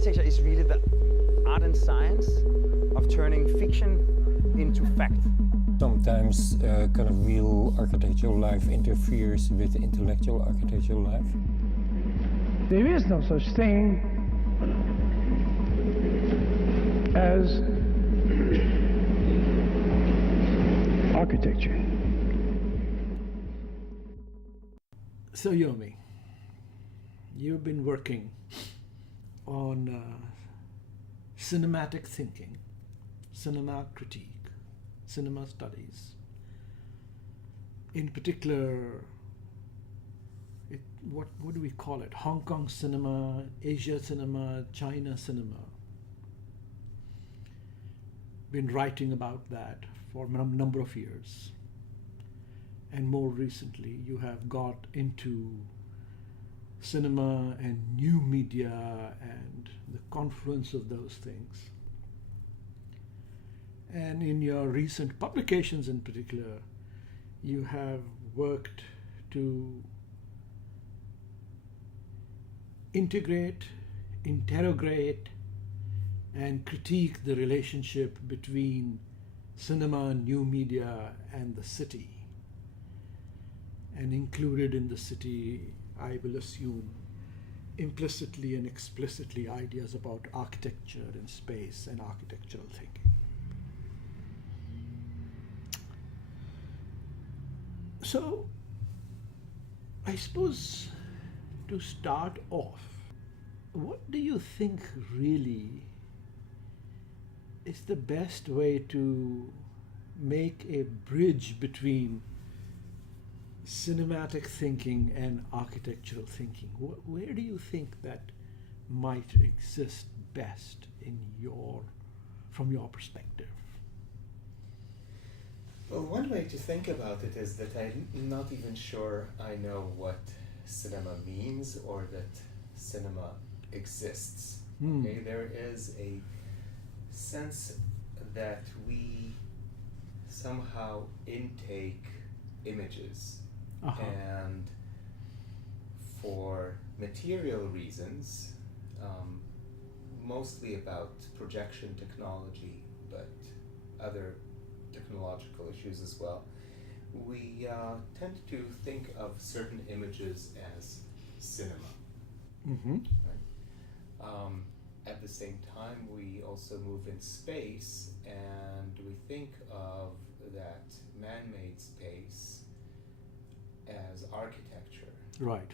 architecture is really the art and science of turning fiction into fact. Sometimes kind of real architectural life interferes with intellectual architectural life. There is no such thing as architecture. So Yomi, you've been working on cinematic thinking, cinema critique, cinema studies. In particular, what do we call it? Hong Kong cinema, Asia cinema, China cinema. Been writing about that for a number of years. And more recently, you have got into cinema and new media and the confluence of those things. And in your recent publications in particular, you have worked to integrate, interrogate, and critique the relationship between cinema, new media, and the city. And included in the city, I will assume, implicitly and explicitly ideas about architecture and space and architectural thinking. So, I suppose to start off, what do you think really is the best way to make a bridge between cinematic thinking and architectural thinking? Where do you think that might exist best from your perspective? Well, one way to think about it is that I'm not even sure I know what cinema means or that cinema exists. Okay, there is a sense that we somehow intake images, and for material reasons, mostly about projection technology, but other technological issues as well, we tend to think of certain images as cinema. Right? At the same time, we also move in space, and we think of that man-made space as architecture. Right.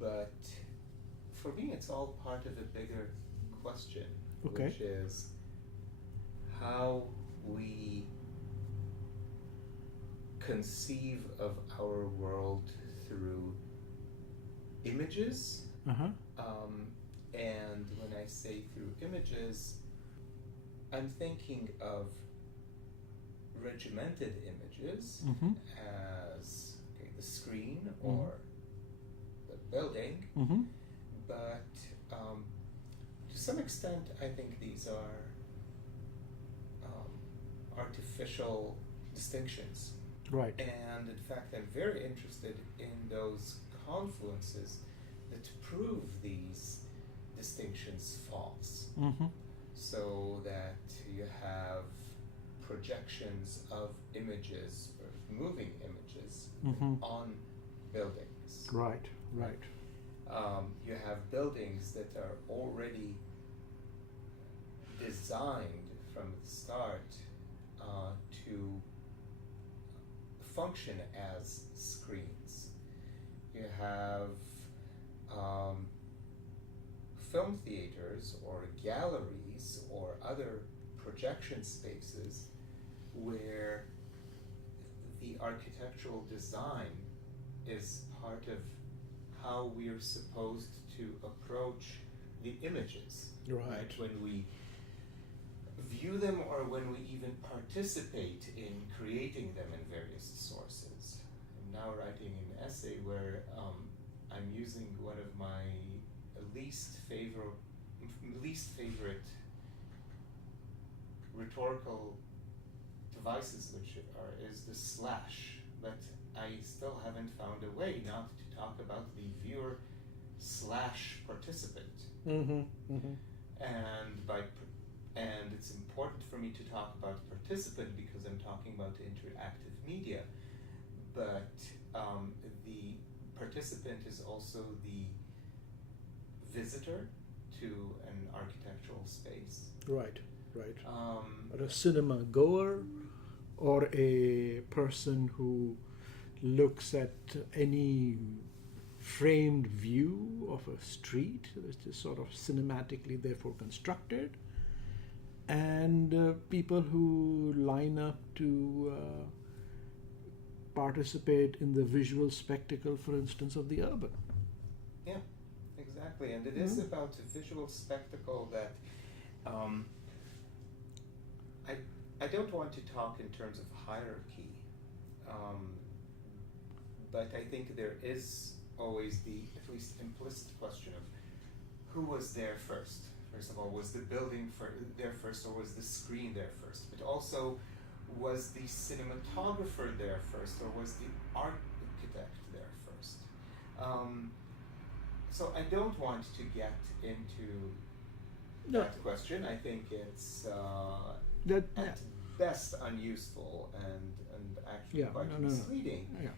But for me, it's all part of a bigger question, which is how we conceive of our world through images. And when I say through images, I'm thinking of regimented images as the screen or the building, but to some extent I think these are artificial distinctions. Right. And in fact I'm very interested in those confluences that prove these distinctions false. So that you have projections of images or moving images on buildings. Right, right. You have buildings that are already designed from the start to function as screens. You have film theaters or galleries or other projection spaces where the architectural design is part of how we are supposed to approach the images. Right. When we view them or when we even participate in creating them in various sources. I'm now writing an essay where I'm using one of my least favorite rhetorical devices, which is the slash, but I still haven't found a way not to talk about the viewer slash participant. And it's important for me to talk about participant because I'm talking about interactive media, but the participant is also the visitor to an architectural space. Right. Or a cinema goer, or a person who looks at any framed view of a street, which is sort of cinematically therefore constructed, and people who line up to participate in the visual spectacle, for instance, of the urban. Yeah, exactly. And it is about a visual spectacle that I don't want to talk in terms of hierarchy, but I think there is always the at least implicit question of who was there first. First of all, was the building there first, or was the screen there first? But also, was the cinematographer there first, or was the architect there first? So I don't want to get into that question. I think it's at best unuseful and actually quite misleading. Yeah.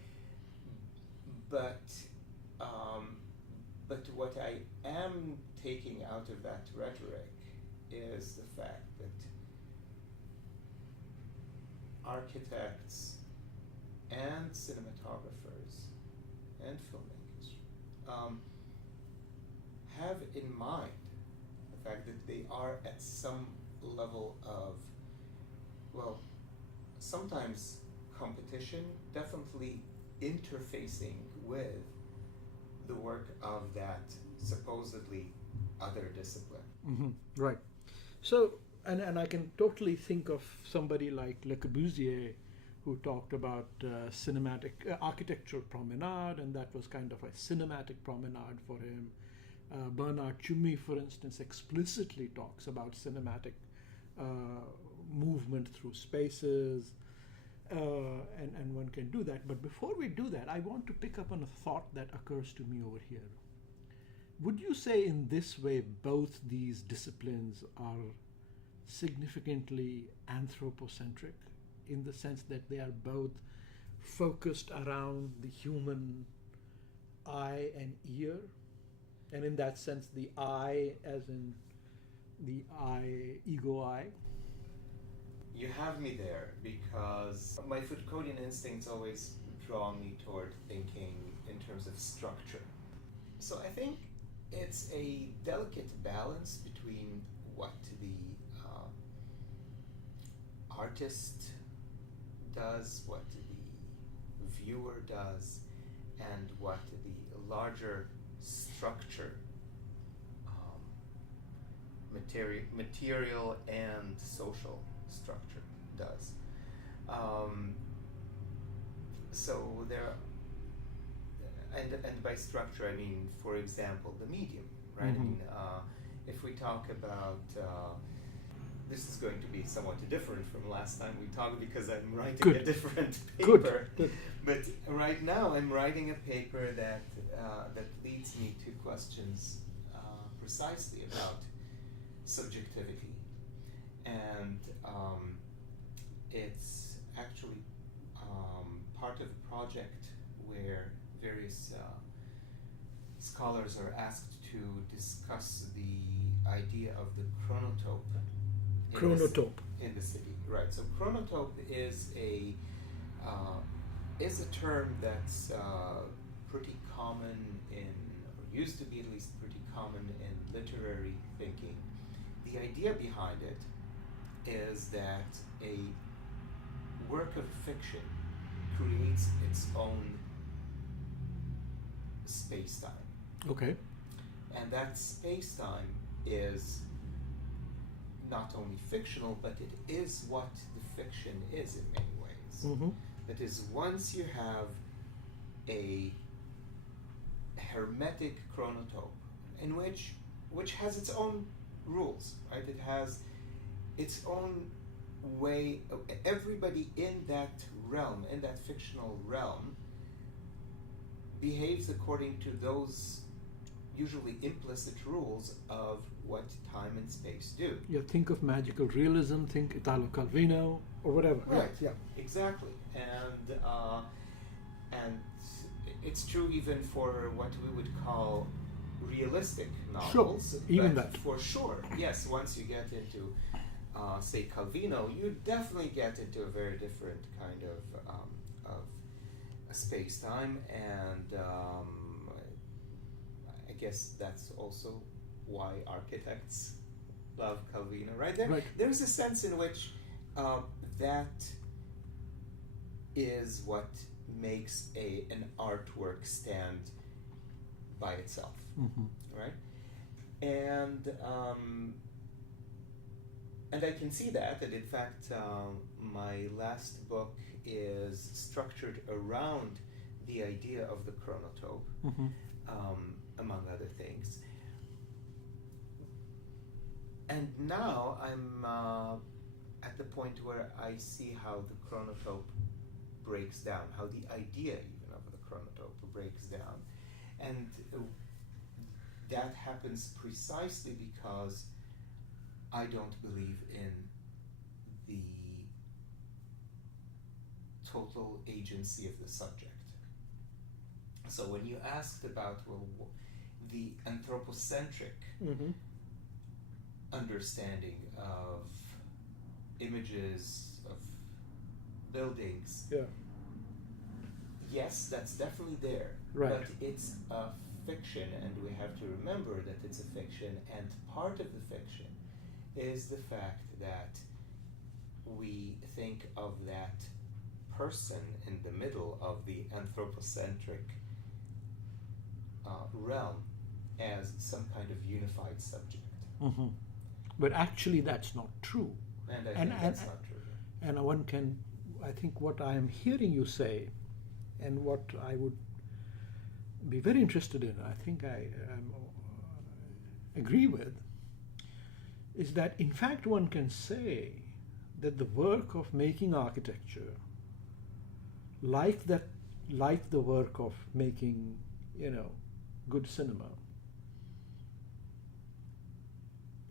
But what I am taking out of that rhetoric is the fact that architects and cinematographers and filmmakers have in mind the fact that they are at some level of, well, sometimes competition, definitely interfacing with the work of that supposedly other discipline. Mm-hmm. Right. So, and I can totally think of somebody like Le Corbusier, who talked about cinematic architectural promenade, and that was kind of a cinematic promenade for him. Bernard Tschumi, for instance, explicitly talks about cinematic movement through spaces, and one can do that. But before we do that, I want to pick up on a thought that occurs to me over here. Would you say in this way both these disciplines are significantly anthropocentric, in the sense that they are both focused around the human eye and ear? And in that sense, the eye as in the eye, ego eye? You have me there because my Foucauldian instincts always draw me toward thinking in terms of structure. So I think it's a delicate balance between what the artist does, what the viewer does, and what the larger structure, material and social structure does. So there, and by structure I mean, for example, the medium, right? Mm-hmm. I mean, if we talk about, this is going to be somewhat different from last time we talked because I'm writing a different paper. Good. But right now I'm writing a paper that leads me to questions precisely about subjectivity, and it's actually part of a project where various scholars are asked to discuss the idea of the chronotype. In the city, right? So chronotype is a term that's pretty common in, or used to be at least pretty common in literary thinking. The idea behind it is that a work of fiction creates its own space-time. Okay. And that space-time is not only fictional, but it is what the fiction is in many ways. Mm-hmm. That is, once you have a hermetic chronotype, in which has its own rules, right? It has its own way. Everybody in that realm, in that fictional realm, behaves according to those usually implicit rules of what time and space do. You think of magical realism, think Italo Calvino, or whatever. Right. Yeah. Exactly. And it's true even for what we would call realistic novels. Sure, even but that. For sure. Yes, once you get into, say, Calvino, you definitely get into a very different kind of a space-time, and I guess that's also why architects love Calvino, right? Right. There's a sense in which that is what makes an artwork stand by itself, right? And I can see that, and in fact, my last book is structured around the idea of the chronotype, among other things. And now I'm at the point where I see how the chronotype breaks down, how the idea even of the chronotype breaks down. And that happens precisely because I don't believe in the total agency of the subject. So when you asked about, well, the anthropocentric understanding of images, of buildings, Yeah. yes, that's definitely there. Right. But it's a fiction, and we have to remember that it's a fiction, and part of the fiction is the fact that we think of that person in the middle of the anthropocentric realm as some kind of unified subject. But actually, that's not true. And I think that's not true. And one can, I think what I am hearing you say, and what I would be very interested in, I think I agree with, is that in fact one can say that the work of making architecture, like the work of making, good cinema,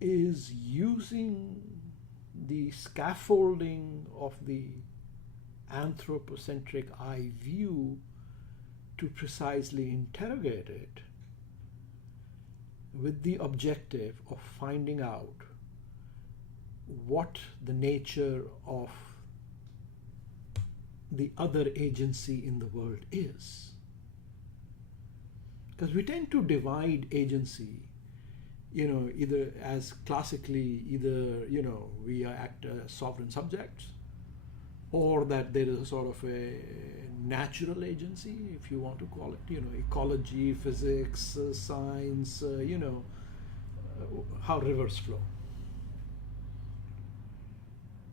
is using the scaffolding of the anthropocentric eye view to precisely interrogate it with the objective of finding out what the nature of the other agency in the world is. Because we tend to divide agency, either as classically, we act as sovereign subjects, or that there is a sort of a natural agency, if you want to call it, ecology, physics, science, how rivers flow.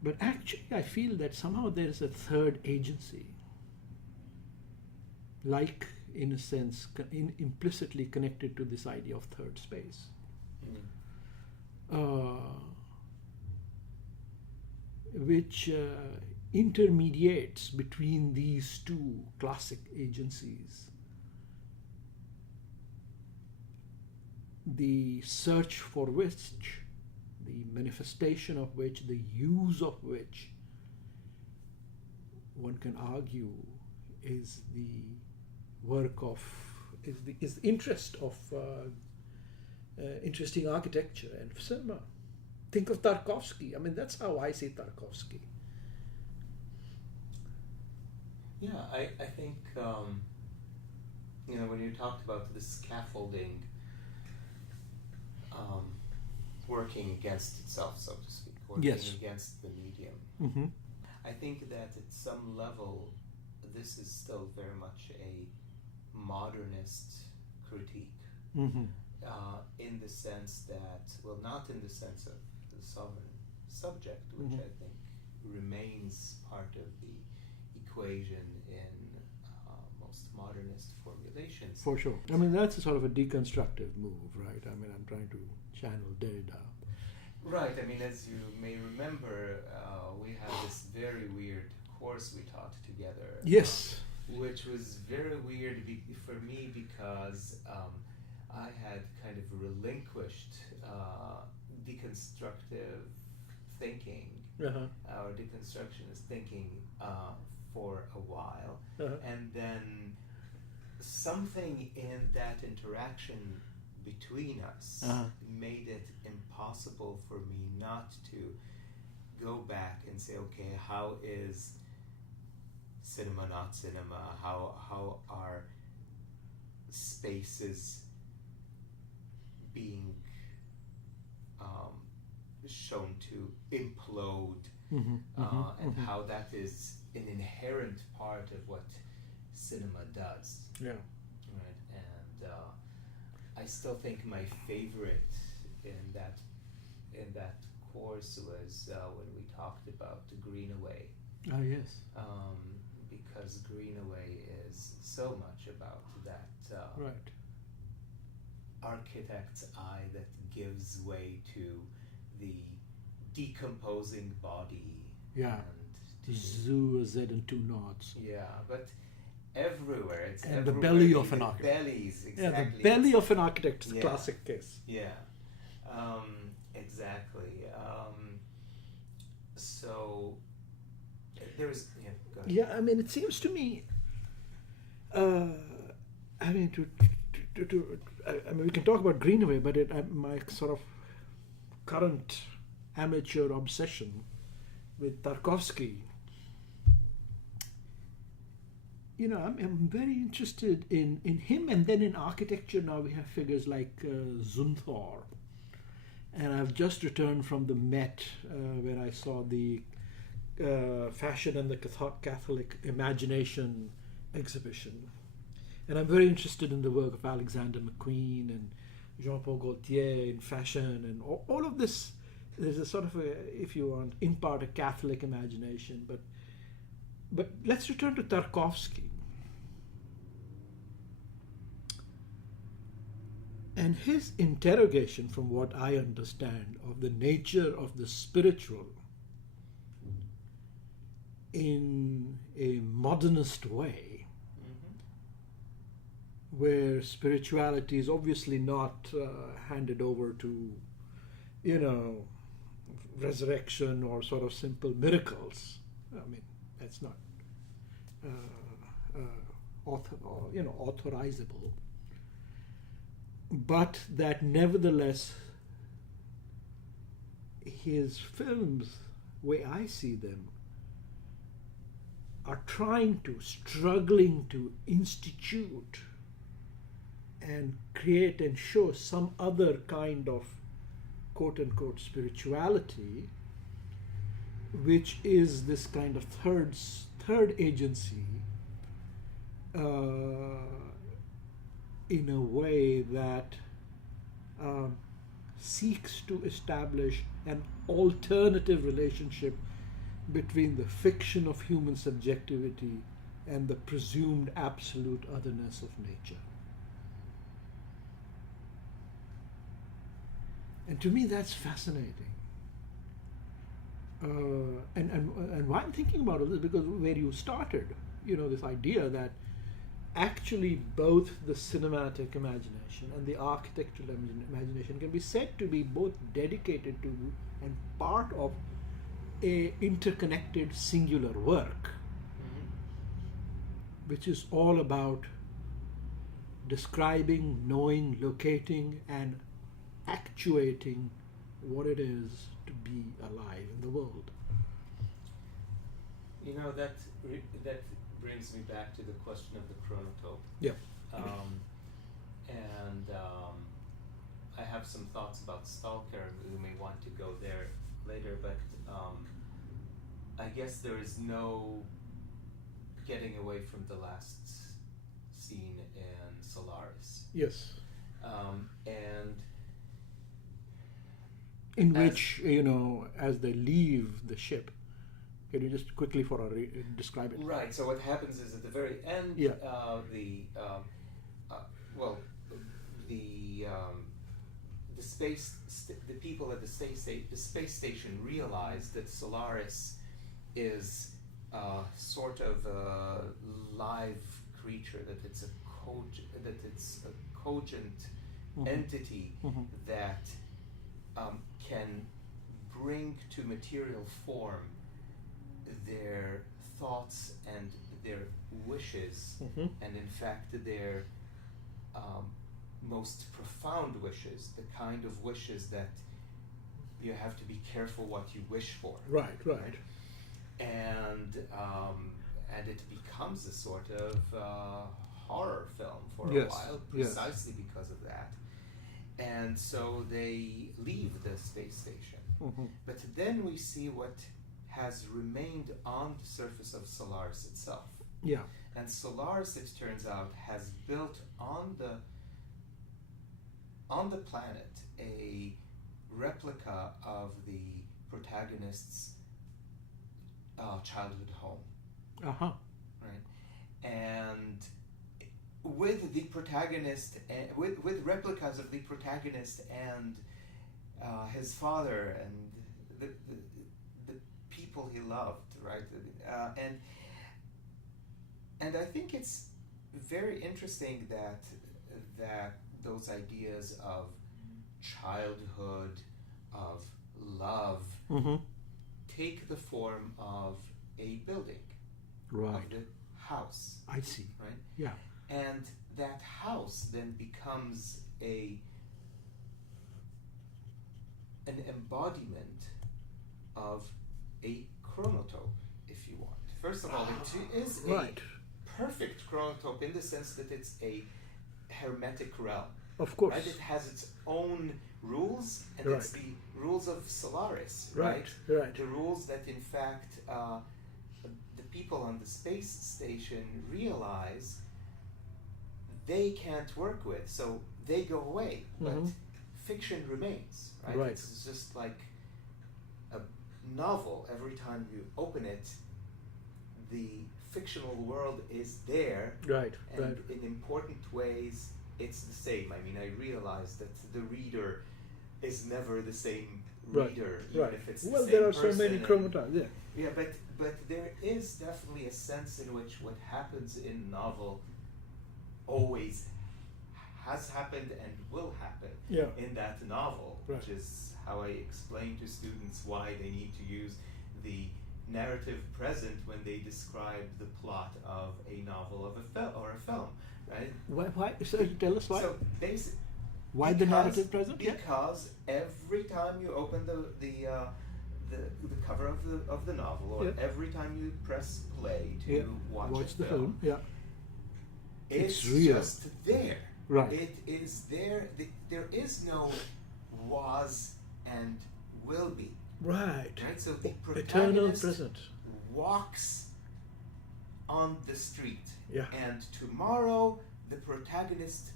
But actually, I feel that somehow there is a third agency, like, in a sense, implicitly connected to this idea of third space. Which intermediates between these two classic agencies. The search for which, the manifestation of which, the use of which, one can argue is the work of, is the interest of interesting architecture and cinema. Think of Tarkovsky. I mean, that's how I see Tarkovsky. Yeah, I think, when you talked about the scaffolding working against itself, so to speak, working against the medium, I think that at some level, this is still very much a modernist critique. In the sense that, well, not in the sense of the sovereign subject, which I think remains part of the equation in most modernist formulations. For sure. I mean, that's a sort of a deconstructive move, right? I mean, I'm trying to channel Derrida. Right. I mean, as you may remember, we had this very weird course we taught together. Yes. Which was very weird for me because I had kind of relinquished deconstructive thinking or deconstructionist thinking for a while, and then something in that interaction between us made it impossible for me not to go back and say, okay, how is cinema not cinema? How are spaces being shown to implode, and how that is an inherent part of what cinema does. Yeah. Right, and I still think my favorite in that course was when we talked about Greenaway. Ah, yes. Because Greenaway is so much about that Right. architect's eye that gives way to the decomposing body. Yeah. And Zoo, a Z, and two knots. yeah, but everywhere. It's And the everywhere. belly of an The architect. bellies, Yeah, exactly. the belly of an architect is a Yeah. classic case. Yeah, exactly. So there's go ahead. Yeah, I mean, it seems to me. I mean, I mean, we can talk about Greenaway, but my sort of current amateur obsession with Tarkovsky. You know, I'm very interested in him, and then in architecture now we have figures like Zunthor. And I've just returned from the Met, where I saw the Fashion and the Catholic Imagination exhibition. And I'm very interested in the work of Alexander McQueen and Jean-Paul Gaultier in fashion, and all of this. There's a sort of if you want, in part a Catholic imagination. But let's return to Tarkovsky. And his interrogation, from what I understand, of the nature of the spiritual in a modernist way, where spirituality is obviously not handed over to, resurrection or sort of simple miracles. I mean, that's not authorizable. But that nevertheless, his films, way I see them, are struggling to institute and create and show some other kind of quote-unquote spirituality, which is this kind of third agency, in a way that seeks to establish an alternative relationship between the fiction of human subjectivity and the presumed absolute otherness of nature. And to me, that's fascinating. And why I'm thinking about it is because where you started, this idea that actually both the cinematic imagination and the architectural imagination can be said to be both dedicated to and part of a interconnected singular work, which is all about describing, knowing, locating, and actuating what it is to be alive in the world. That brings me back to the question of the chronotype. Yeah. I have some thoughts about Stalker. We may want to go there later, but I guess there is no getting away from the last scene in Solaris. Yes. And in which, as they leave the ship, can you just quickly describe it? Right. So what happens is at the very end, Yeah. The people at the space station realize that Solaris is sort of a live creature, that it's a cogent entity that can bring to material form their thoughts and their wishes, and in fact their most profound wishes, the kind of wishes that you have to be careful what you wish for. Right, right. And it becomes a sort of horror film for Yes, a while, yes. precisely because of that. And so they leave the space station. But then we see what has remained on the surface of Solaris itself. Yeah. And Solaris, it turns out, has built on the planet a replica of the protagonist's childhood home. Right? And with the protagonist, with replicas of the protagonist and his father and the people he loved, right? And I think it's very interesting that those ideas of childhood, of love, take the form of a building, Right. of the house, I see. right? Yeah. And that house then becomes an embodiment of a chronotype, if you want. First of all, it is Right. a perfect chronotype in the sense that it's a hermetic realm. Of course. Right? It has its own rules, and Right. it's the rules of Solaris, Right, right? right. The rules that, in fact, the people on the space station realize they can't work with, so they go away. But fiction remains, right? Right. It's just like a novel. Every time you open it, the fictional world is there, Right, and right. in important ways it's the same. I mean, I realize that the reader is never the same Right, reader, even right. if it's the Well, same there are so person many and- chromotypes. Yeah. Yeah, but there is definitely a sense in which what happens in novel always has happened and will happen Yeah. in that novel, Right. which is how I explain to students why they need to use the narrative present when they describe the plot of a novel of a film, right? Why? So tell us why. So basically, Why the narrative present? Yeah. Because every time you open the cover of the novel, or Yeah. every time you press play to Yeah. watch the a film. Yeah. it's real. just there. Right. It is there. There is no was and will be. Right. Right. So the Eternal protagonist present. walks on the street, Yeah. and tomorrow the protagonist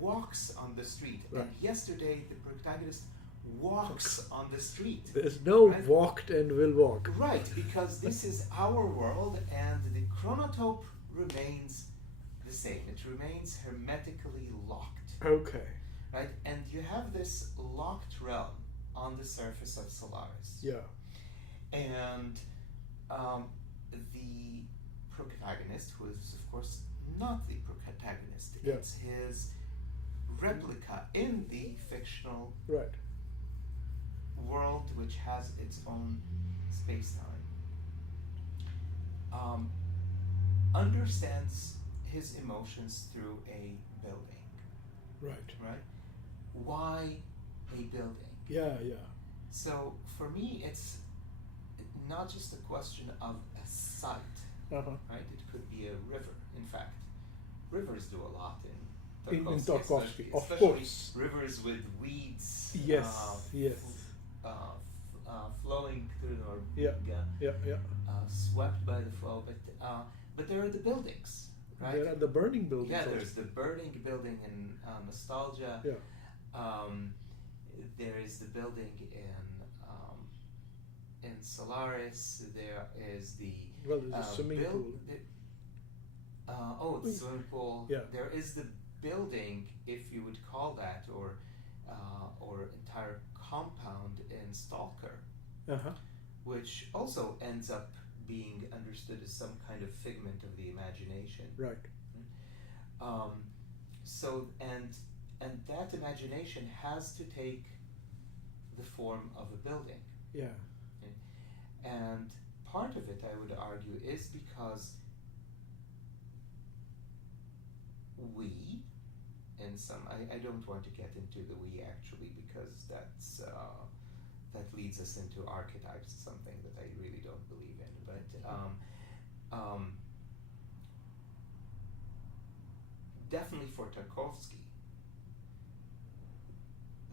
walks on the street, Right. and yesterday the protagonist walks on the street. There's no Right. walked and will walk. Right, because this is our world, and the chronotype remains the same. It remains hermetically locked, Okay. right? And you have this locked realm on the surface of Solaris. Yeah. And the protagonist, who is of course not the protagonist, Yeah. it's his replica in the fictional Right. world, which has its own space-time, understands his emotions through a building, Right. right? Why a building? Yeah. Yeah. So for me, it's not just a question of a site, Uh-huh. right? It could be a river. In fact, rivers do a lot in In Tarkovsky, Tarkovsky, of especially course. rivers with weeds. Yes, yes. Flowing through or Yeah. being, Yeah. swept by the flow, but there are the buildings, right? There are the burning buildings. Yeah, also. there's the burning building in Nostalgia. Yeah. There is the building in Solaris. There is the Well, there's a swimming buil- pool. the swimming pool. Yeah. There is the building, if you would call that, or entire compound in Stalker, Uh-huh. which also ends up being understood as some kind of figment of the imagination. Right. So and that imagination has to take the form of a building. Yeah. Okay? And part of it, I would argue, is because we, in some, I don't want to get into the we actually, because that leads us into archetypes, something that I really don't believe in. But definitely for Tarkovsky,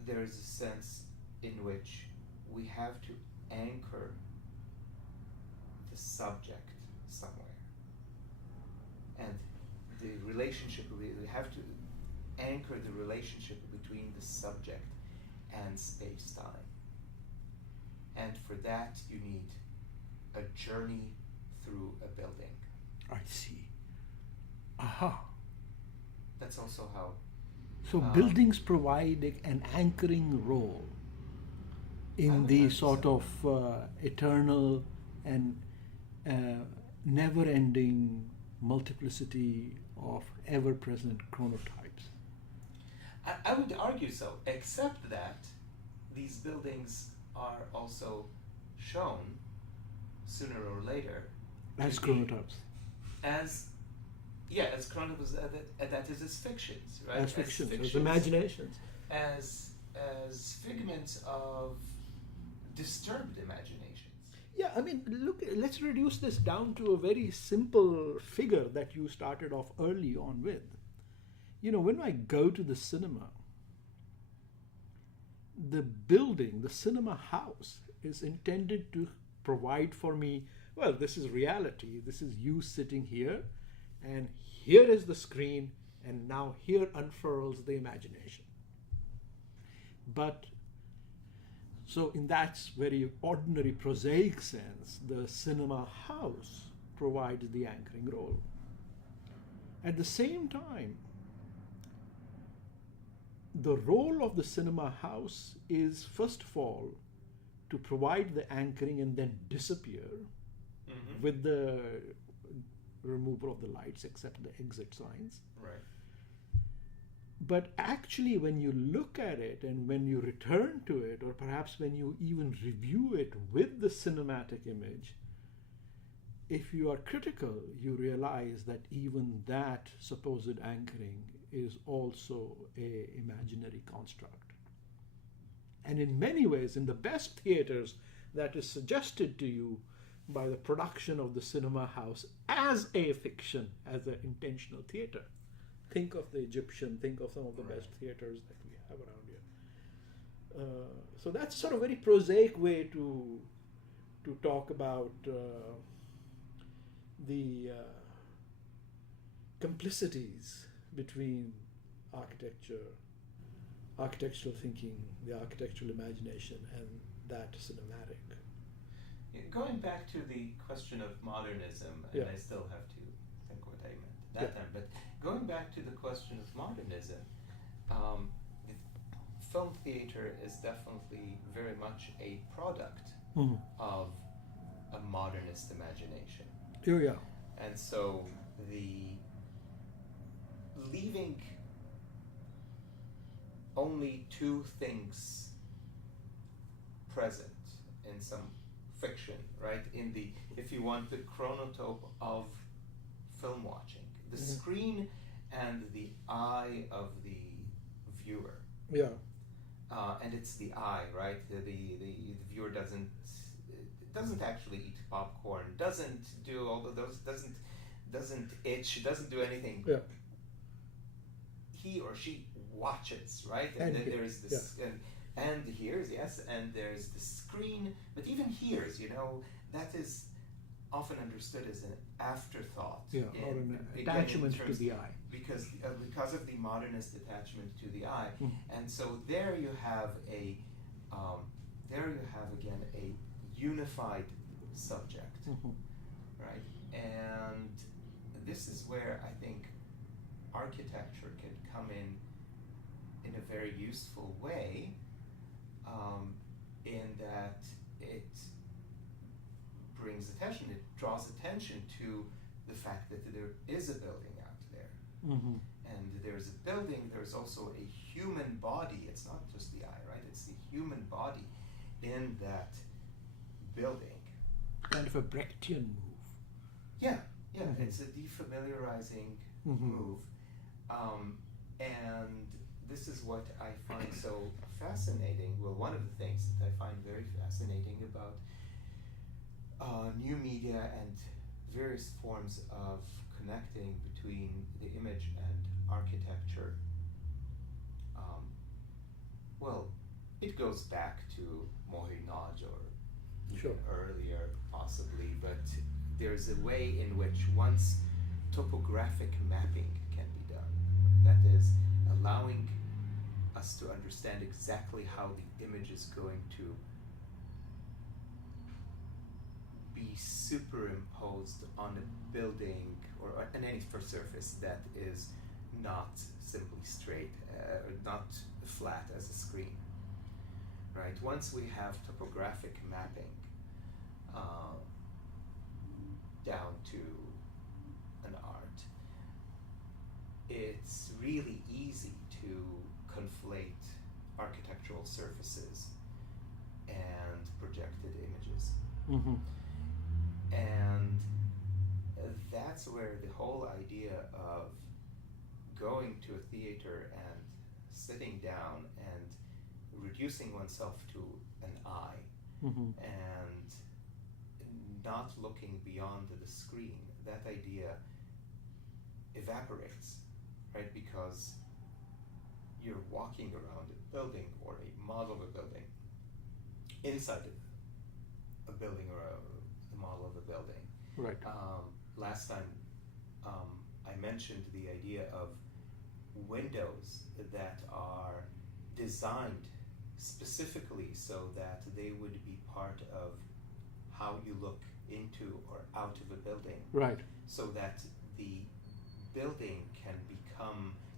there is a sense in which we have to anchor the subject somewhere. And the relationship, we have to anchor the relationship between the subject and space-time. And for that, you need a journey through a building. I see. Aha. That's also how... So buildings provide an anchoring role I in would the argue sort so. of eternal and never-ending multiplicity of ever-present chronotypes. I would argue so, except that these buildings are also shown sooner or later As to be chronotypes. as chronotypes, that is as fictions, right? As fictions, as imaginations. as figments of disturbed imaginations. Yeah, I mean, look, let's reduce this down to a very simple figure that you started off early on with. You know, when I go to the cinema, the building, the cinema house, is intended to provide for me, well, this is reality. This is you sitting here, and here is the screen, and now here unfurls the imagination. But so in that very ordinary, prosaic sense, the cinema house provides the anchoring role. At the same time, the role of the cinema house is, first of all, to provide the anchoring and then disappear with the removal of the lights, except the exit signs. Right. But actually, when you look at it and when you return to it, or perhaps when you even review it with the cinematic image, if you are critical, you realize that even that supposed anchoring is also an imaginary construct. And in many ways, in the best theaters, that is suggested to you by the production of the cinema house as a fiction, as an intentional theater. Think of the Egyptian, think of some of the best theaters that we have around here. So that's sort of a very prosaic way to talk about the complicities between architecture, architectural thinking, the architectural imagination, and that cinematic. Going back to the question of modernism, and Yeah. I still have to think what I meant that Yeah. time, but going back to the question of modernism, the film theater is definitely very much a product of a modernist imagination. Oh, yeah. And so the leaving only two things present in some fiction, right? In the, if you want, the chronotype of film watching, the screen and the eye of the viewer. Yeah. And it's the eye, right? The viewer doesn't actually eat popcorn, doesn't do all of those, doesn't itch, doesn't do anything. Yeah. He or she watches, right? And then he- there's this, and hears, yes, and there's the screen, but even hears, that is often understood as an afterthought. Yeah, in- or an again, in attachment to terms- the eye. because of the modernist attachment to the eye, and so there you have again a unified subject, right? And this is where I think architecture can come in a very useful way, in that it brings attention, it draws attention to the fact that there is a building out there. and there's a building, there's also a human body. It's not just the eye, right? It's the human body in that building. Kind of a Brechtian move. Yeah, it's a defamiliarizing move. And this is what I find so fascinating. Well, one of the things that I find very fascinating about new media and various forms of connecting between the image and architecture, well, it goes back to Mohenjo or even earlier possibly, but there's a way in which once topographic mapping can be done, that is allowing us to understand exactly how the image is going to be superimposed on a building or on any surface that is not simply straight, or not flat as a screen. Right? Once we have topographic mapping down to an art, it's really easy to conflate architectural surfaces and projected images. And that's where the whole idea of going to a theater and sitting down and reducing oneself to an eye and not looking beyond the screen, that idea evaporates, right? Because you're walking around a building or a model of a building, inside a building or a model of a building. Right. Last time I mentioned the idea of windows that are designed specifically so that they would be part of how you look into or out of a building. Right. So that the building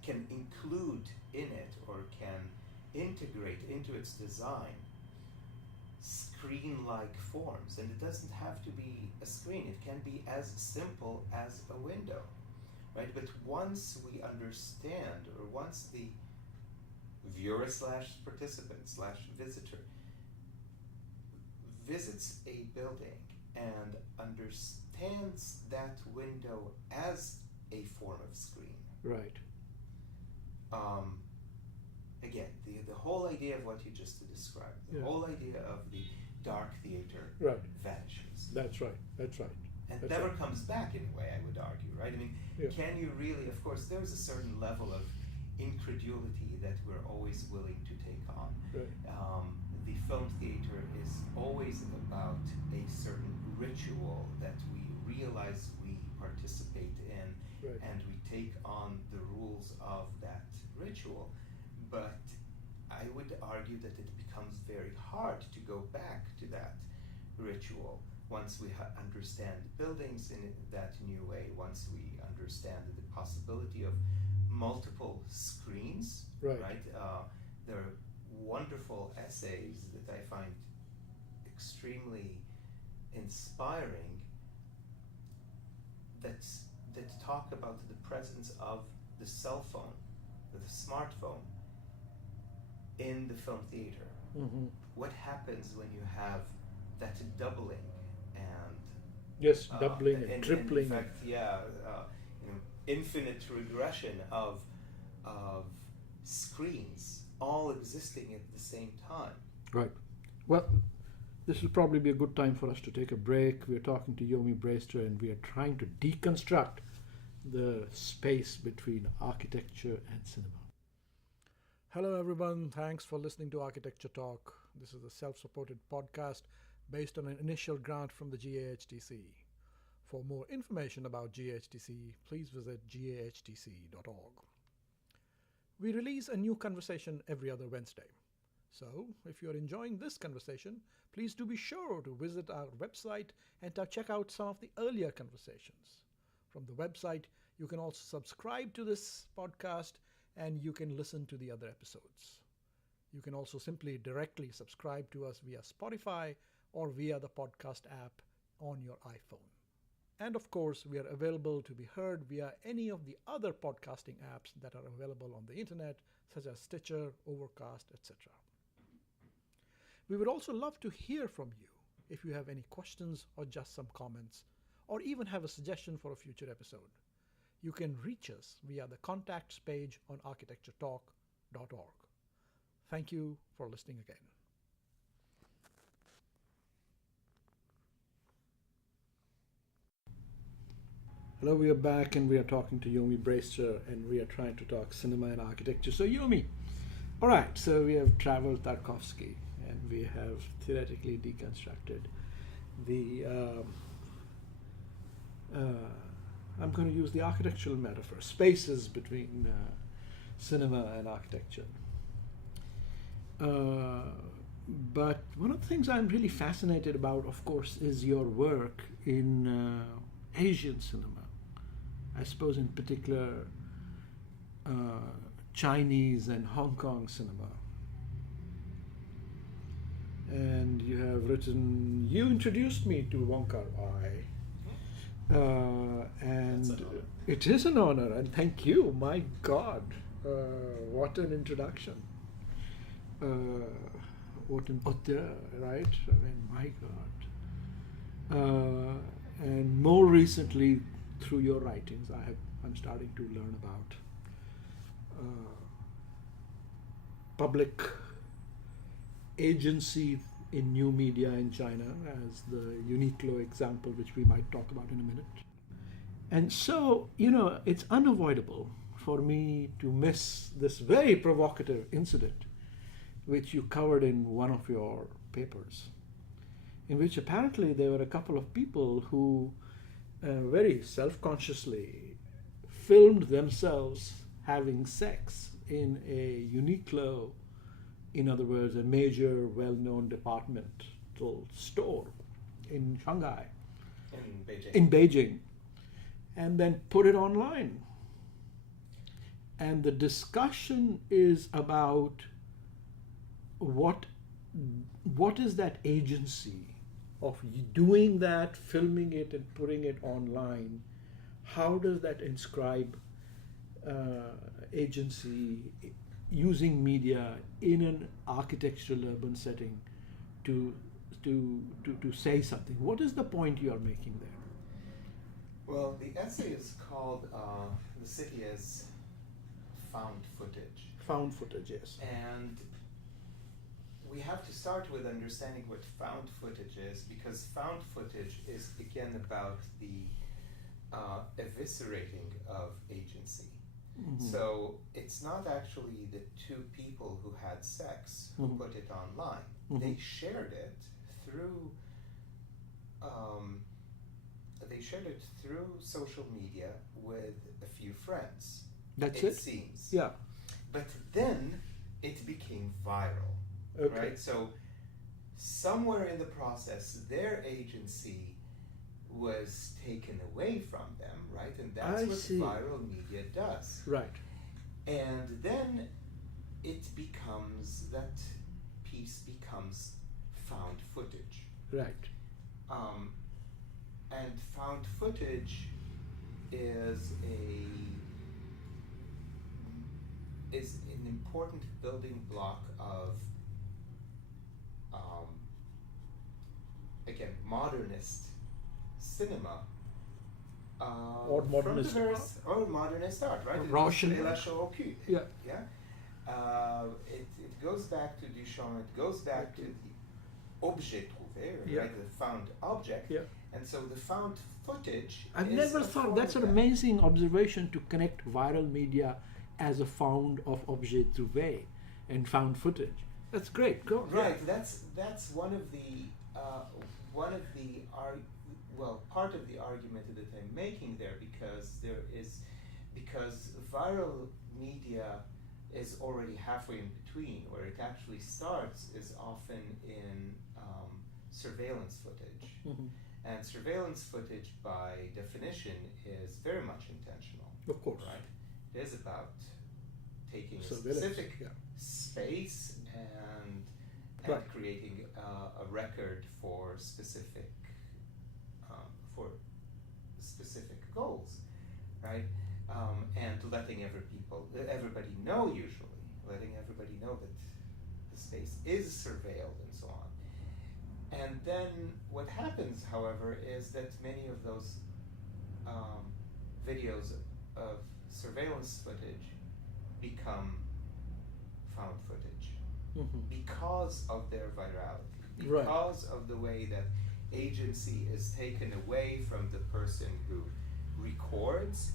can include in it or can integrate into its design screen-like forms. And it doesn't have to be a screen. It can be as simple as a window, right? But once we understand, or once the viewer / participant / visitor visits a building and understands that window as a form of screen. Right. Again, the whole idea of what you just described, the whole idea of the dark theater vanishes. That's right. And never comes back in a way, I would argue, right? I mean, can you really, of course, there's a certain level of incredulity that we're always willing to take on. Right. The film theater is always about a certain ritual that we realize we participate in, and we take on the rules of that ritual. But I would argue that it becomes very hard to go back to that ritual once we understand buildings in that new way, once we understand the possibility of multiple screens, right? There are wonderful essays that I find extremely inspiring that talk about the presence of the cell phone, the smartphone, in the film theater. What happens when you have that doubling and doubling and tripling. In fact, infinite regression of screens all existing at the same time. Right. Well, this will probably be a good time for us to take a break. We're talking to Yomi Breaester, and we are trying to deconstruct the space between architecture and cinema. Hello, everyone. Thanks for listening to Architecture Talk. This is a self-supported podcast based on an initial grant from the GAHTC. For more information about GAHTC, please visit gahtc.org. We release a new conversation every other Wednesday. So, if you're enjoying this conversation, please do be sure to visit our website and to check out some of the earlier conversations. From the website, you can also subscribe to this podcast and you can listen to the other episodes. You can also simply directly subscribe to us via Spotify or via the podcast app on your iPhone. And of course, we are available to be heard via any of the other podcasting apps that are available on the internet, such as Stitcher, Overcast, etc. We would also love to hear from you if you have any questions or just some comments, or even have a suggestion for a future episode. You can reach us via the contacts page on architecturetalk.org. Thank you for listening again. Hello, we are back and we are talking to Yomi Breaester and we are trying to talk cinema and architecture. So Yomi, all right, so we have traveled Tarkovsky and we have theoretically deconstructed the, I'm going to use the architectural metaphor, spaces between cinema and architecture. But one of the things I'm really fascinated about, of course, is your work in Asian cinema. I suppose in particular Chinese and Hong Kong cinema. And you have written, you introduced me to Wong Kar-wai. And it is an honor, and thank you, my God, what an introduction. What an auteur, right? I mean, my God. And more recently, through your writings, I'm starting to learn about public agency in new media in China, as the Uniqlo example, which we might talk about in a minute. And so, it's unavoidable for me to miss this very provocative incident, which you covered in one of your papers, in which apparently there were a couple of people who very self-consciously filmed themselves having sex in a Uniqlo, in other words, a major well-known departmental store in Shanghai. In Beijing. And then put it online. And the discussion is about what is that agency of doing that, filming it and putting it online? How does that inscribe agency using media in an architectural urban setting to say something? What is the point you are making there? Well, the essay is called The City as Found Footage. Found footage, yes. And we have to start with understanding what found footage is, because found footage is again about the eviscerating of agency. Mm-hmm. So it's not actually the two people who had sex who put it online. Mm-hmm. They shared it through social media with a few friends. That's it? It seems. Yeah. But then it became viral. Okay. Right? So somewhere in the process, their agency was taken away from them, right? And that's what viral media does. Right. And then that piece becomes found footage. Right. And found footage is an important building block of again, modernist cinema. Or modernist art. Or modernist art, right? Russian. Yeah. It goes back to Duchamp, it goes back to the objet trouvé, right? The found object. Yeah. And so the found footage I've never thought, that's an amazing observation, to connect viral media as a found of objet trouvé and found footage. That's great. Go. Right. Yeah. That's one of the part of the argument that I'm making there, because viral media is already halfway in between. Where it actually starts is often in surveillance footage. Mm-hmm. And surveillance footage, by definition, is very much intentional. Of course. Right? It is about taking a specific space and creating a record for specific, specific goals, right? And letting everybody know, usually, letting everybody know that the space is surveilled and so on. And then what happens, however, is that many of those videos of surveillance footage become found footage because of their virality, because of the way that agency is taken away from the person who records.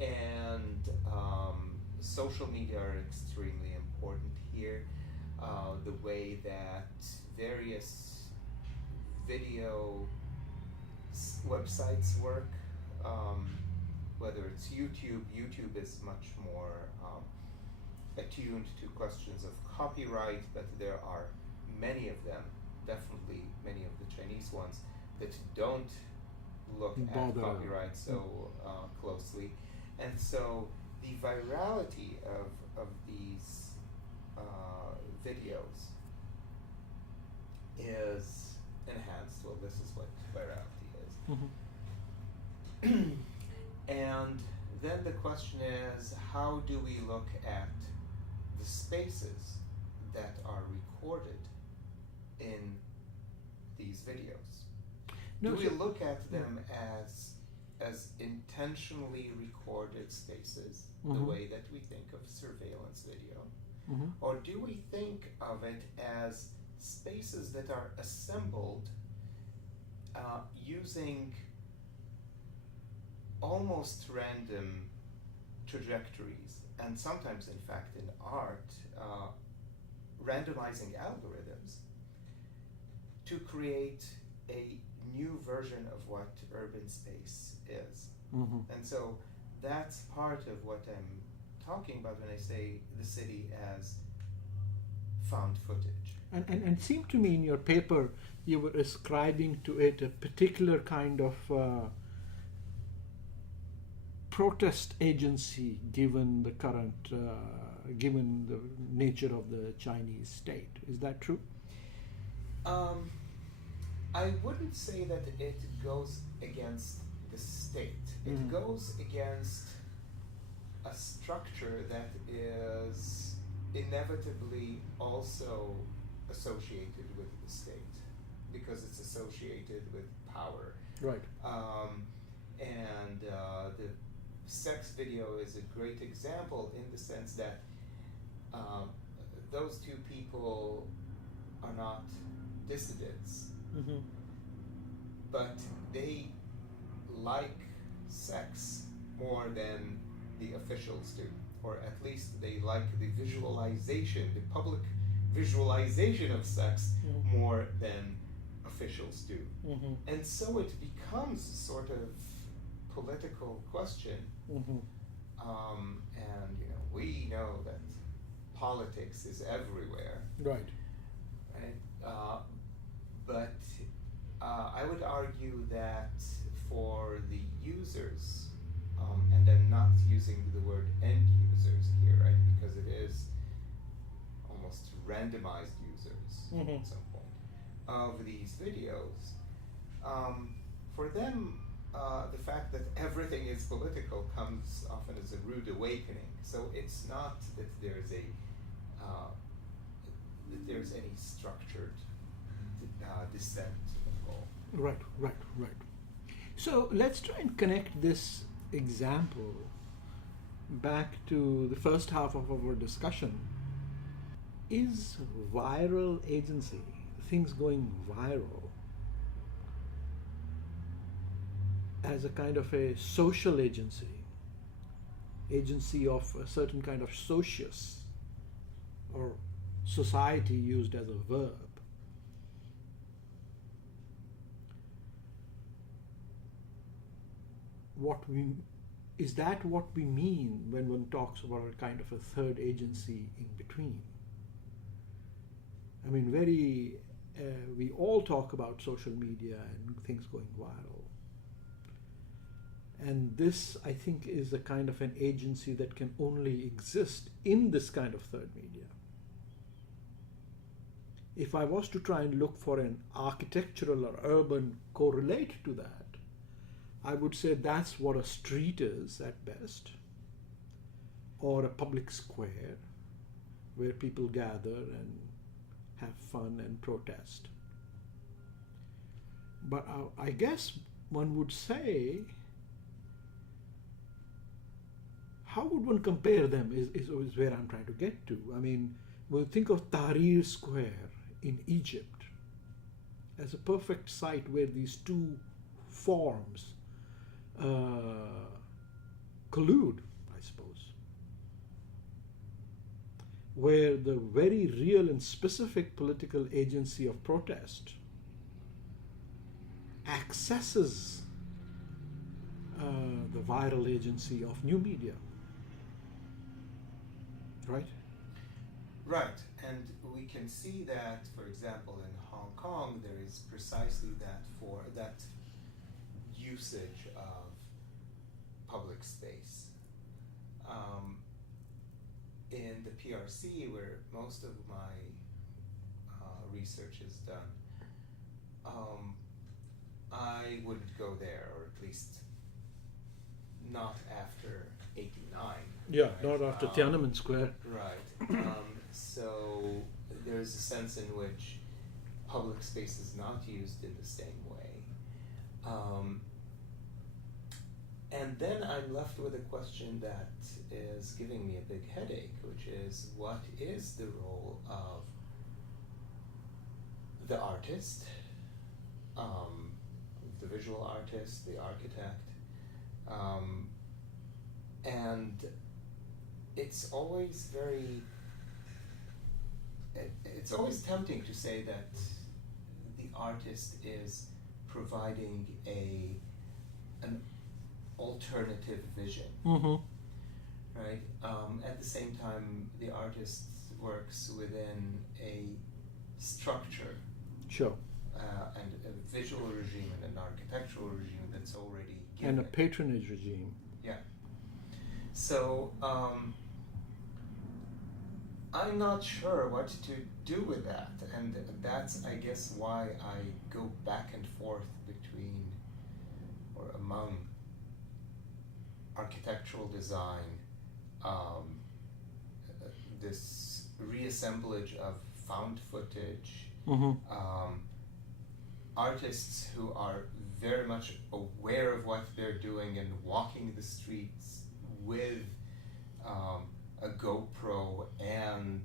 And social media are extremely important here. The way that various video websites work, whether it's YouTube. YouTube is much more attuned to questions of copyright, but there are many of them, definitely many of the Chinese ones, that don't look at copyright so closely. And so the virality of these videos is enhanced. Well, this is what virality is. And then the question is, how do we look at the spaces that are recorded in these videos? Do we look at them as intentionally recorded spaces, the way that we think of surveillance video? Or do we think of it as spaces that are assembled using almost random trajectories, and sometimes, in fact, in art, randomizing algorithms to create a new version of what urban space is? And so that's part of what I'm talking about when I say the city as found footage. And it seemed to me in your paper you were ascribing to it a particular kind of protest agency, given the current, given the nature of the Chinese state. Is that true? I wouldn't say that it goes against the state. It goes against a structure that is inevitably also associated with the state, because it's associated with power. Right. And the sex video is a great example, in the sense that those two people are not dissidents, but they like sex more than the officials do, or at least they like the visualization, the public visualization of sex more than officials do. And so it becomes a sort of political question. And we know that politics is everywhere. Right. But I would argue that for the users, and I'm not using the word end users here, right? Because it is almost randomized users at some point of these videos. For them, the fact that everything is political comes often as a rude awakening. So it's not that there's any structured descent at all. Right. So let's try and connect this example back to the first half of our discussion. Is viral agency, things going viral, as a kind of a social agency of a certain kind of socius, or society used as a verb? Is that what we mean when one talks about a kind of a third agency in between? I mean, we all talk about social media and things going viral. And this, I think, is a kind of an agency that can only exist in this kind of third media. If I was to try and look for an architectural or urban correlate to that, I would say that's what a street is at best, or a public square where people gather and have fun and protest. But I guess one would say, how would one compare them is where I'm trying to get to. I mean, we'll think of Tahrir Square in Egypt as a perfect site where these two forms collude, I suppose, where the very real and specific political agency of protest accesses the viral agency of new media. Right? Right, and we can see that, for example, in Hong Kong, there is precisely that for that usage of public space. In the PRC, where most of my research is done, I wouldn't go there, or at least not after 89. Yeah, right? not after Tiananmen Square. Right. So there's a sense in which public space is not used in the same way. And then I'm left with a question that is giving me a big headache, which is, what is the role of the artist, the visual artist, the architect, and it's always it's always tempting to say that the artist is providing an alternative vision, right? At the same time, the artist works within a structure, Sure. and a visual regime and an architectural regime that's already given. And a patronage regime. Yeah. So I'm not sure what to do with that, and that's, I guess, why I go back and forth between or among architectural design, this reassemblage of found footage, artists who are very much aware of what they're doing and walking the streets with a GoPro and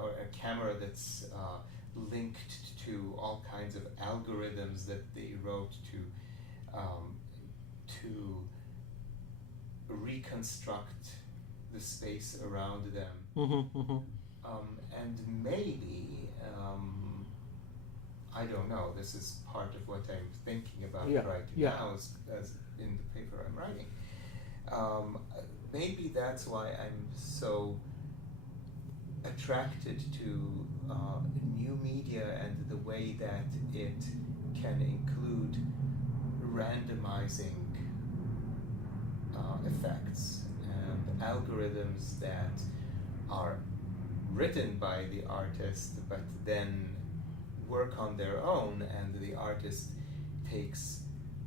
or a camera that's linked to all kinds of algorithms that they wrote to reconstruct the space around them. And maybe, I don't know, this is part of what I'm thinking about now as in the paper I'm writing. Maybe that's why I'm so attracted to new media and the way that it can include randomizing effects and algorithms that are written by the artist but then work on their own, and the artist takes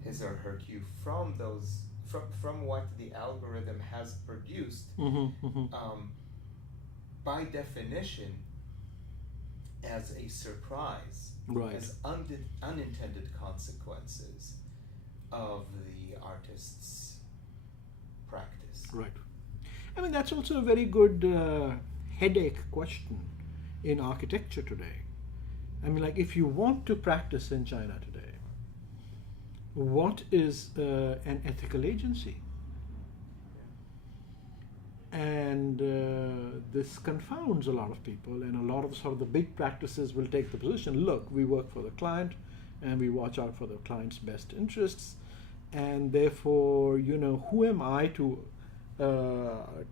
his or her cue from those from what the algorithm has produced, by definition as a surprise, as unintended consequences of the artist's practice. Right. I mean, that's also a very good headache question in architecture today. I mean, like, if you want to practice in China today, what is an ethical agency? And this confounds a lot of people, and a lot of sort of the big practices will take the position, look, we work for the client and we watch out for the client's best interests, and therefore, you know, who am I to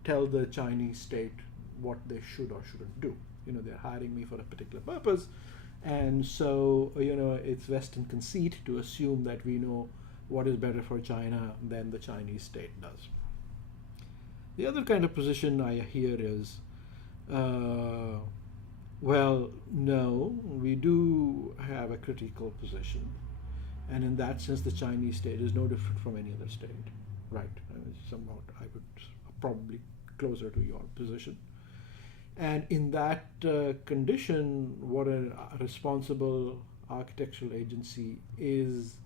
tell the Chinese state what they should or shouldn't do? You know, they're hiring me for a particular purpose, and so, you know, it's Western conceit to assume that we know what is better for China than the Chinese state does. The other kind of position I hear is, well, no, we do have a critical position, And in that sense, the Chinese state is no different from any other state, right? Somewhat, I would probably closer to your position. And in that condition, what a responsible architectural agency is,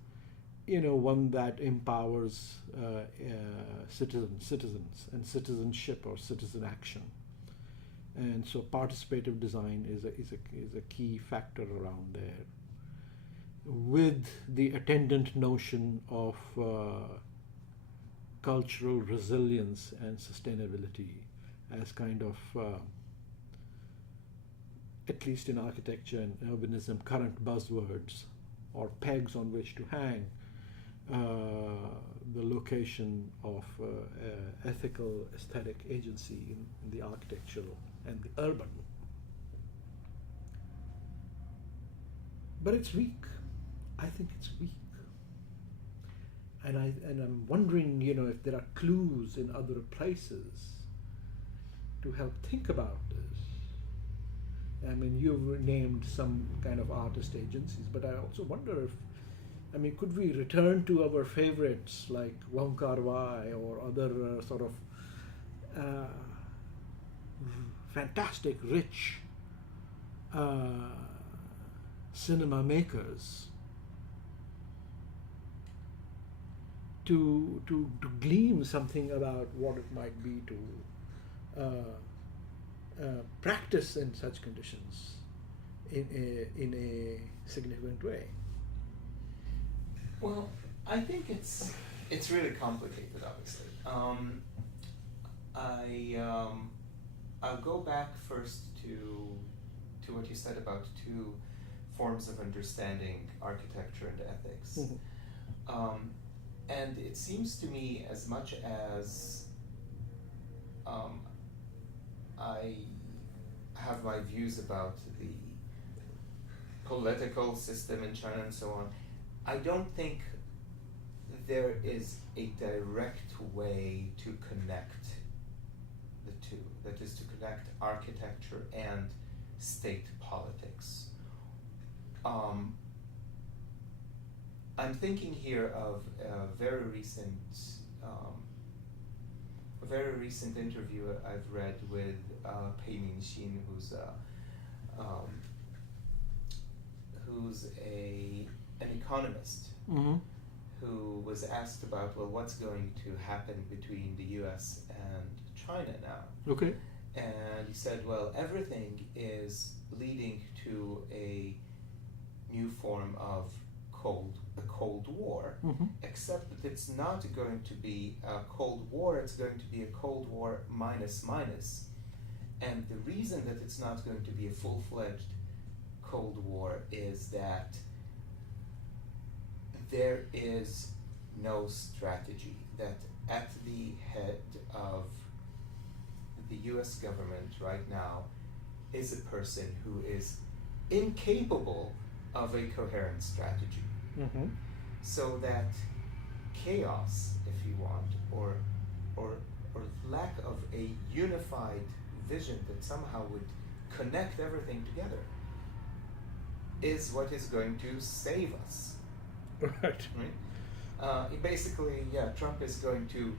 one that empowers citizens and citizenship or citizen action. And so participative design is a key factor around there, with the attendant notion of cultural resilience and sustainability as kind of, at least in architecture and urbanism, current buzzwords or pegs on which to hang the location of ethical aesthetic agency in the architectural and the urban. But it's weak. I think it's weak. And I'm wondering, if there are clues in other places to help think about this. I mean, you've named some kind of artist agencies, but I also wonder if, could we return to our favorites like Wong or other sort of fantastic, rich cinema makers to glean something about what it might be to practice in such conditions in a significant way? Well, I think it's really complicated, obviously. I'll go back first to what you said about two forms of understanding architecture and ethics. Mm-hmm. And it seems to me, as much as I have my views about the political system in China and so on, I don't think there is a direct way to connect the two, that is to connect architecture and state politics. I'm thinking here of a very recent interview I've read with Pei Mingxin, who's an economist, Mm-hmm. who was asked about, well, what's going to happen between the U.S. and China now? Okay. And he said, well, everything is leading to a new form of a Cold War, Mm-hmm. except that it's not going to be a Cold War, it's going to be a Cold War minus. And the reason that it's not going to be a full-fledged Cold War is that there is no strategy, that at the head of the US government right now is a person who is incapable of a coherent strategy. Mm-hmm. So that chaos, if you want, or lack of a unified vision that somehow would connect everything together is what is going to save us. Right. Basically, Trump is going to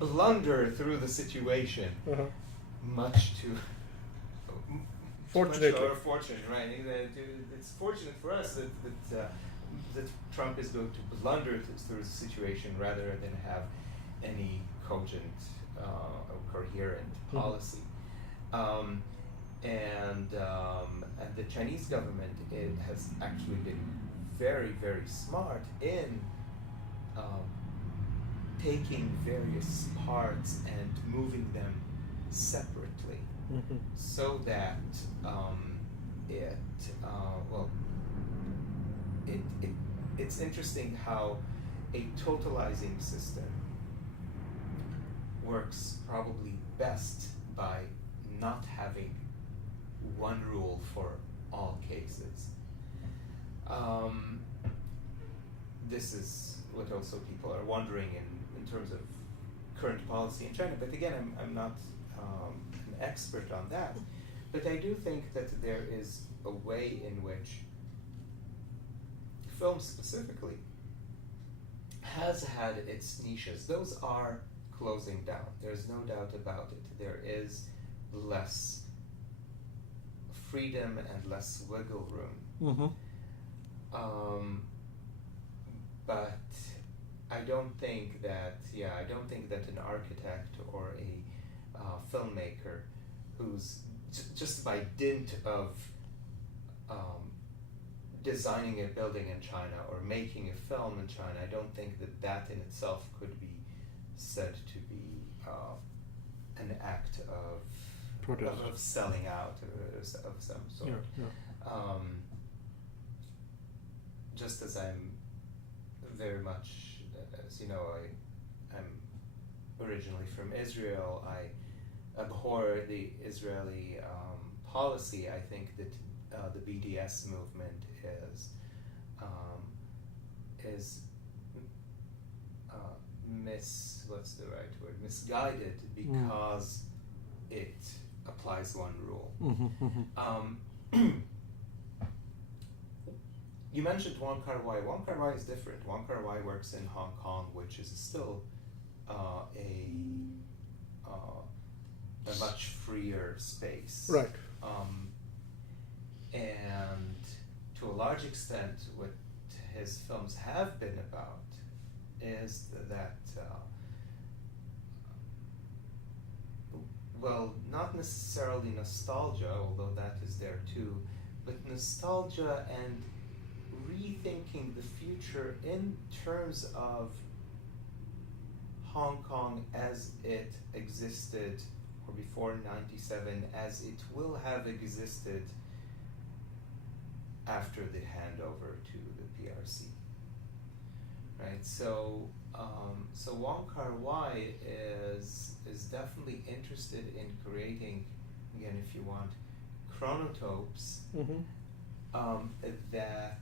blunder through the situation, Uh-huh. much to Fortunately. or fortunate, right? It's fortunate for us that Trump is going to blunder through the situation rather than have any cogent or coherent policy. And the Chinese government has actually been very, very smart in taking various parts and moving them separately, Mm-hmm. so that it's interesting how a totalizing system works probably best by not having one rule for all cases. This is what also people are wondering in terms of current policy in China. But again, I'm not an expert on that. But I do think that there is a way in which film specifically has had its niches. Those are closing down. There's no doubt about it. There is less freedom and less wiggle room. But I don't think that an architect or a filmmaker who's just by dint of designing a building in China or making a film in China, I don't think that in itself could be said to be an act of Protest. of selling out or of some sort. Just as I'm very much, as you know, I'm originally from Israel. I abhor the Israeli policy. I think that the BDS movement is misguided because it applies one rule. You mentioned Wong Kar-wai. Wong Kar-wai is different. Wong Kar-wai works in Hong Kong, which is still a much freer space. Right. And to a large extent, what his films have been about is that, well, not necessarily nostalgia, although that is there too, but nostalgia and rethinking the future in terms of Hong Kong as it existed, or before '97, as it will have existed after the handover to the PRC. Right. So Wong Kar-wai is definitely interested in creating, again, if you want, chronotopes that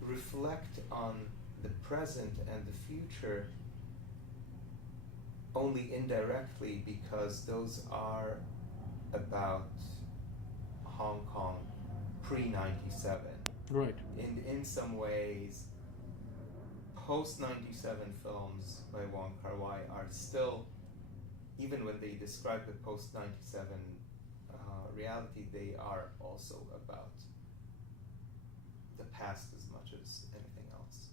reflect on the present and the future only indirectly, because those are about Hong Kong pre-97. Right. In some ways, post-97 films by Wong Kar-wai are still, even when they describe the post-97 reality, they are also about the past as much as anything else.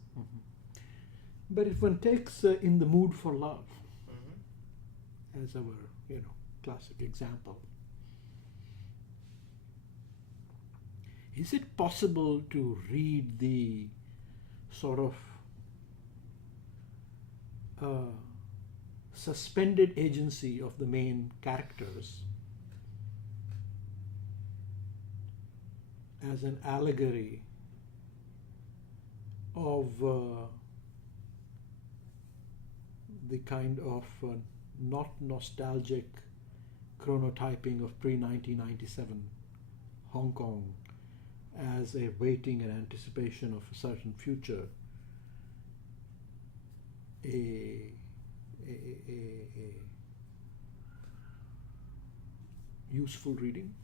But if one takes In the Mood for Love as our, classic example, is it possible to read the sort of suspended agency of the main characters as an allegory of the kind of not nostalgic chronotyping of pre-1997 Hong Kong as a waiting and anticipation of a certain future, a useful reading?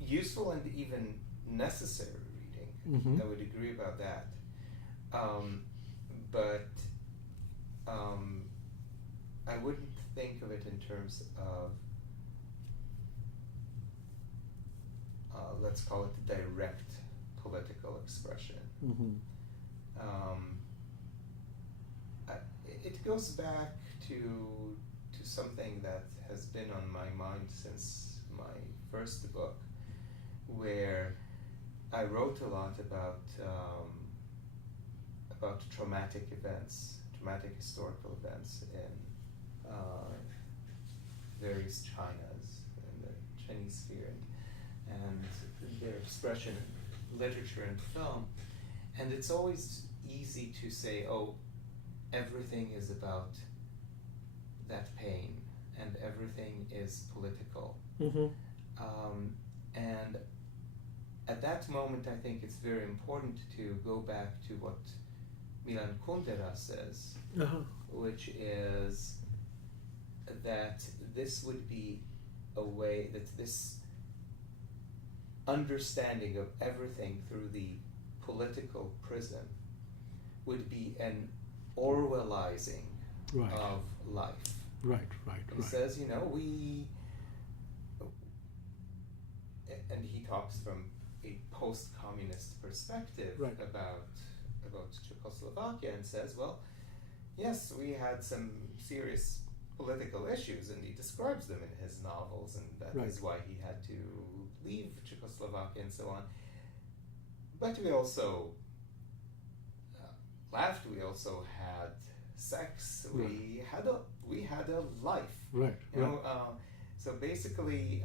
Useful and even necessary reading. I would agree about that. But I wouldn't think of it in terms of, let's call it direct political expression. It goes back to something that has been on my mind since my first book, where I wrote a lot about traumatic events, traumatic historical events in various Chinas, in the Chinese sphere, and their expression in literature and film. And it's always easy to say, oh, everything is about that pain, and everything is political. And at that moment, I think it's very important to go back to what Milan Kundera says, which is that this would be a way, that this understanding of everything through the political prism would be an Orwellizing Right. of life. Right. He says, and he talks from a post-communist perspective Right. about Czechoslovakia, and says, well, yes, we had some serious political issues, and he describes them in his novels, and that Right. is why he had to leave Czechoslovakia and so on. But we also laughed. We also had sex. We had a life. Right. You know, so basically,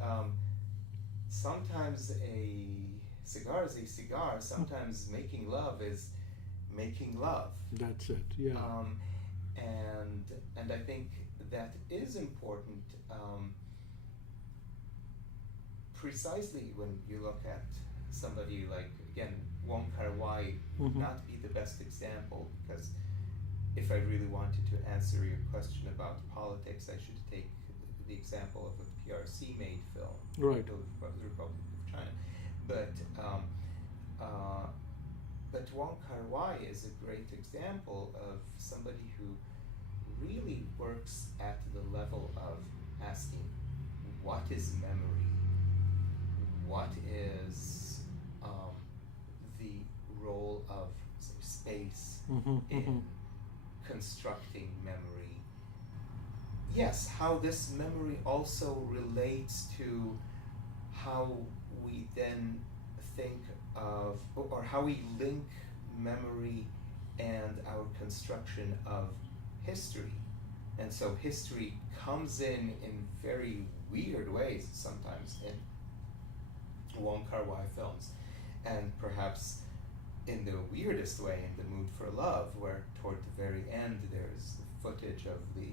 sometimes a cigar is a cigar. Sometimes making love is making love. That's it. Yeah. And I think that is important, precisely when you look at somebody like, again, Wong Kar-wai would Mhm. not be the best example, because if I really wanted to answer your question about politics, I should take the example of a PRC-made film, Right. the Republic of China. But Wong Kar-wai is a great example of somebody who really works at the level of asking, what is memory? What is the role of, say, space in constructing memory? Yes, how this memory also relates to how we then think of, or how we link memory and our construction of history. And so history comes in very weird ways sometimes in Wong Kar-wai films, and perhaps in the weirdest way in The Mood for Love, where toward the very end there's footage of the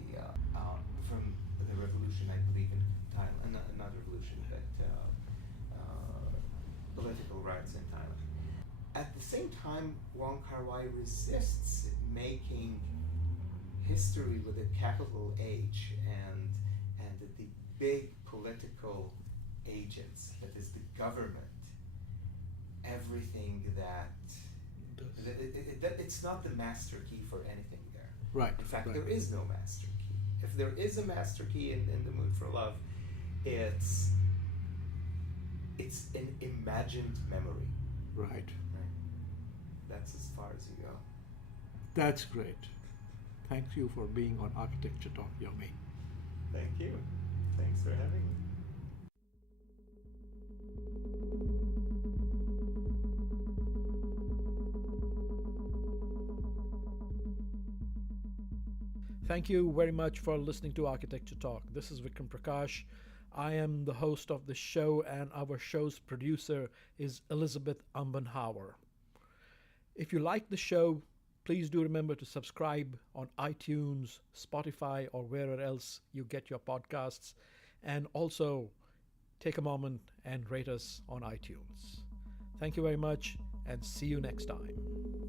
from the revolution, I believe, in Thailand, not revolution, but political rights in Thailand. At the same time, Wong Kar-wai resists making history with a capital H and the big political agents, that is the government, everything that it's not the master key for anything there. Right. In fact, right. there is no master key. If there is a master key in The Mood for Love, it's an imagined memory. Right. That's as far as you go. That's great. Thank you for being on Architecture Talk, Yomi. Thank you. Thanks for having me. Thank you very much for listening to Architecture Talk. This is Vikram Prakash. I am the host of the show, and our show's producer is Elizabeth Umbenhauer. If you like the show, please do remember to subscribe on iTunes, Spotify, or wherever else you get your podcasts. And also take a moment and rate us on iTunes. Thank you very much, and see you next time.